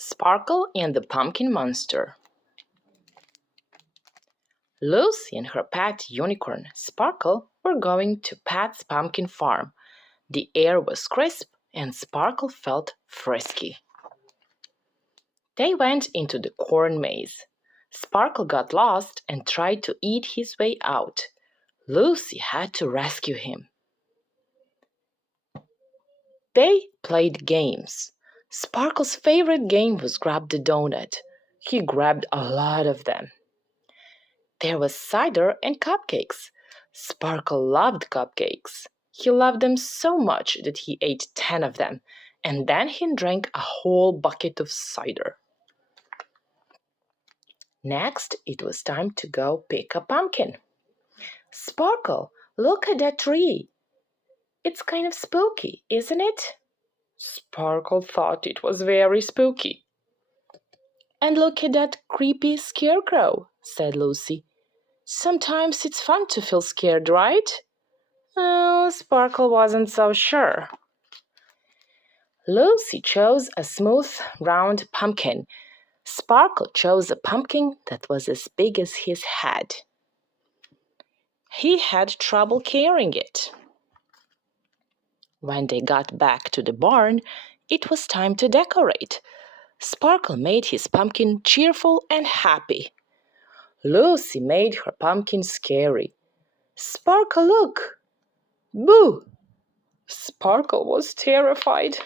Sparkle and the Pumpkin Monster. Lucy and her pet unicorn, Sparkle, were going to Pat's pumpkin farm. The air was crisp and Sparkle felt frisky. They went into the corn maze. Sparkle got lost and tried to eat his way out. Lucy had to rescue him. They played games. Sparkle's favorite game was grab the donut. He grabbed a lot of them. There was cider and cupcakes. Sparkle loved cupcakes. He loved them so much that he ate 10 of them, and then he drank a whole bucket of cider. Next, it was time to go pick a pumpkin. Sparkle, look at that tree. It's kind of spooky, isn't it? Sparkle thought it was very spooky. And look at that creepy scarecrow, said Lucy. Sometimes it's fun to feel scared, right? Oh, Sparkle wasn't so sure. Lucy chose a smooth, round pumpkin. Sparkle chose a pumpkin that was as big as his head. He had trouble carrying it. When they got back to the barn, it was time to decorate. Sparkle made his pumpkin cheerful and happy. Lucy made her pumpkin scary. Sparkle, look! Boo! Sparkle was terrified.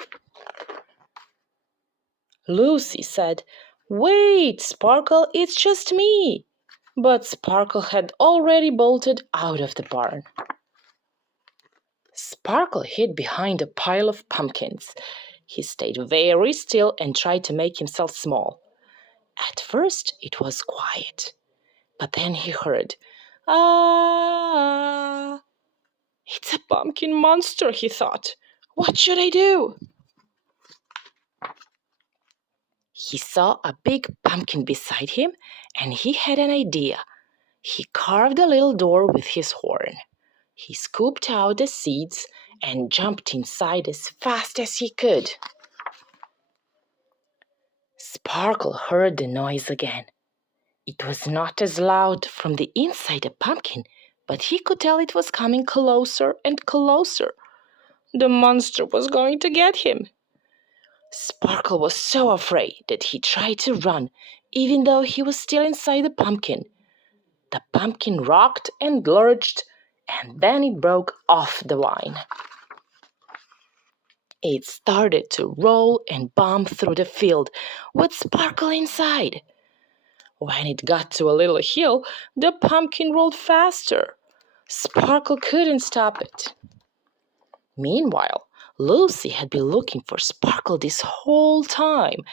Lucy said, Wait, Sparkle, it's just me. But Sparkle had already bolted out of the barn. Sparkle hid behind a pile of pumpkins. He stayed very still and tried to make himself small. At first, it was quiet. But then he heard, Ah! It's a pumpkin monster, he thought. What should I do? He saw a big pumpkin beside him, and he had an idea. He carved a little door with his horn. He scooped out the seeds and jumped inside as fast as he could. Sparkle heard the noise again. It was not as loud from the inside the pumpkin, but he could tell it was coming closer and closer. The monster was going to get him. Sparkle was so afraid that he tried to run, even though he was still inside the pumpkin. The pumpkin rocked and lurched, and then it broke off the vine. It started to roll and bump through the field with Sparkle inside. When it got to a little hill, the pumpkin rolled faster. Sparkle couldn't stop it. Meanwhile, Lucy had been looking for Sparkle this whole time.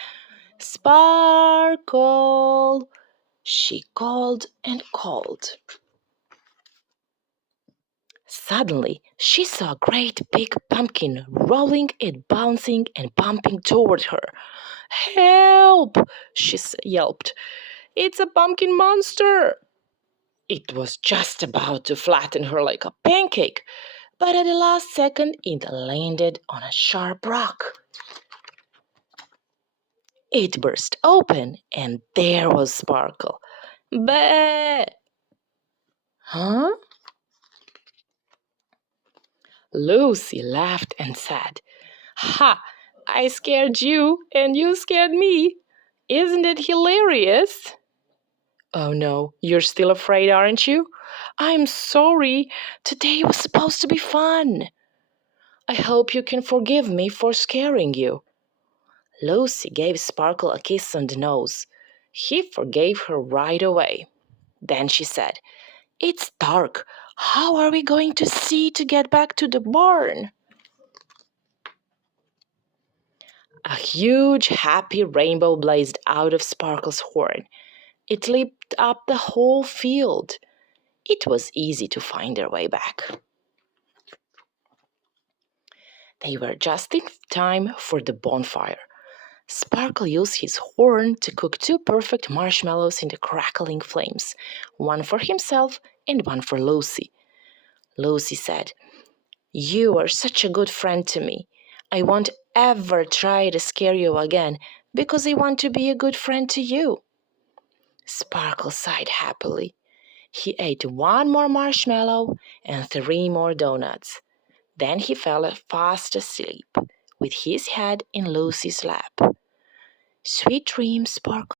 Sparkle! She called and called. Suddenly, she saw a great big pumpkin rolling and bouncing and bumping toward her. Help! She yelped. It's a pumpkin monster! It was just about to flatten her like a pancake, but at the last second it landed on a sharp rock. It burst open, and there was Sparkle. Bah! Huh? Lucy laughed and said, Ha! I scared you, and you scared me. Isn't it hilarious? Oh no, you're still afraid, aren't you? I'm sorry. Today was supposed to be fun. I hope you can forgive me for scaring you. Lucy gave Sparkle a kiss on the nose. He forgave her right away. Then she said, It's dark. How are we going to see to get back to the barn? A huge, happy rainbow blazed out of Sparkle's horn. It lit up the whole field. It was easy to find their way back. They were just in time for the bonfire. Sparkle used his horn to cook 2 perfect marshmallows in the crackling flames, one for himself and one for Lucy. Lucy said, You are such a good friend to me. I won't ever try to scare you again, Because I want to be a good friend to you. Sparkle sighed happily. He ate one more marshmallow and three more donuts. Then he fell fast asleep, with his head in Lucy's lap. Sweet dreams, Sparkle.